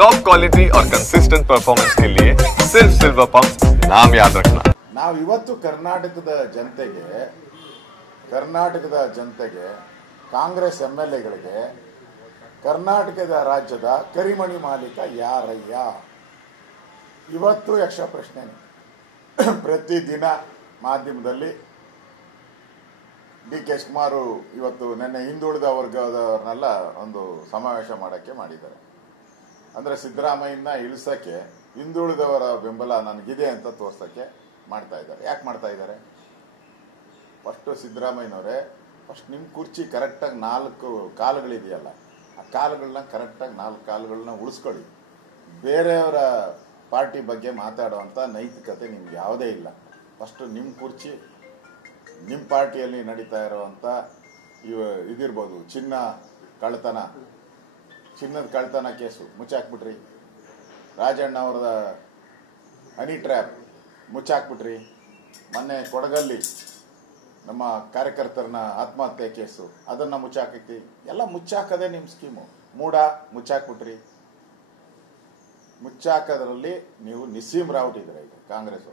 Top quality और consistent performance के लिए सिर्फ सिल्वर पंप नाम याद रखना। ನಾವು ಇವತ್ತು ಕರ್ನಾಟಕದ ಜನತೆಗೆ ಕಾಂಗ್ರೆಸ್ ಎಂಎಲ್ಎಗಳಿಗೆ ಕರ್ನಾಟಕದ ರಾಜ್ಯದ ಕರಿಮಣಿ ಮಾಲೀಕ ಯಾರಯ್ಯ ಇವತ್ತು ಯಕ್ಷ ಪ್ರಶ್ನೆ ಪ್ರತಿದಿನ ಮಾಧ್ಯಮದಲ್ಲಿ ಡಿ ಕೆ ಶಿವಕುಮಾರ್ ಇವತ್ತು ನೆನ್ನೆ ಹಿಂದುಳಿದ ವರ್ಗದವರನ್ನೆಲ್ಲ ಒಂದು ಸಮಾವೇಶ ಮಾಡಕ್ಕೆ ಮಾಡಿದ್ದಾರೆ. ಅಂದ್ರೆ ಸಿದ್ದರಾಮಯ್ಯನ ಇಳಿಸಕ್ಕೆ ಹಿಂದುಳಿದವರ ಬೆಂಬಲ ನನಗಿದೆ ಅಂತ ತೋರ್ಸಕ್ಕೆ ಮಾಡ್ತಾ ಇದ್ದಾರೆ. ಯಾಕೆ ಮಾಡ್ತಾ ಇದ್ದಾರೆ? ಫಸ್ಟ್ ಸಿದ್ದರಾಮಯ್ಯನವರೇ, ಫಸ್ಟ್ ನಿಮ್ಮ ಕುರ್ಚಿ ಕರೆಕ್ಟಾಗಿ 4 ಕಾಲುಗಳಿದೆಯಲ್ಲ, ಆ ಕಾಲುಗಳನ್ನ ಕರೆಕ್ಟಾಗಿ 4 ಕಾಲುಗಳನ್ನ ಉಳಿಸ್ಕೊಳ್ಳಿ. ಬೇರೆಯವರ ಪಾರ್ಟಿ ಬಗ್ಗೆ ಮಾತಾಡುವಂಥ ನೈತಿಕತೆ ನಿಮ್ಗೆ ಯಾವುದೇ ಇಲ್ಲ. ಫಸ್ಟ್ ನಿಮ್ಮ ಕುರ್ಚಿ, ನಿಮ್ಮ ಪಾರ್ಟಿಯಲ್ಲಿ ನಡೀತಾ ಇರುವಂಥ ಇದಿರ್ಬೋದು, ಚಿನ್ನದ ಕಳ್ತನ ಕೇಸು ಮುಚ್ಚಾಕ್ಬಿಟ್ರಿ, ರಾಜಣ್ಣ ಅವರದ ಹನಿ ಟ್ರ್ಯಾಪ್ ಮುಚ್ಚಾಕ್ಬಿಟ್ರಿ, ಮೊನ್ನೆ ಕೊಡಗಲ್ಲಿ ನಮ್ಮ ಕಾರ್ಯಕರ್ತರನ್ನ ಆತ್ಮಹತ್ಯೆ ಕೇಸು ಅದನ್ನ ಮುಚ್ಚಾಕೈತಿ. ಎಲ್ಲ ಮುಚ್ಚಾಕದೆ ನಿಮ್ಮ ಸ್ಕೀಮು. ಮೂಡ ಮುಚ್ಚಾಕ್ಬಿಟ್ರಿ. ಮುಚ್ಚಾಕದ್ರಲ್ಲಿ ನೀವು ನಿಸ್ಸೀಮ್ ರಾವುಟ್ ಇದ್ರೆ ಈಗ ಕಾಂಗ್ರೆಸ್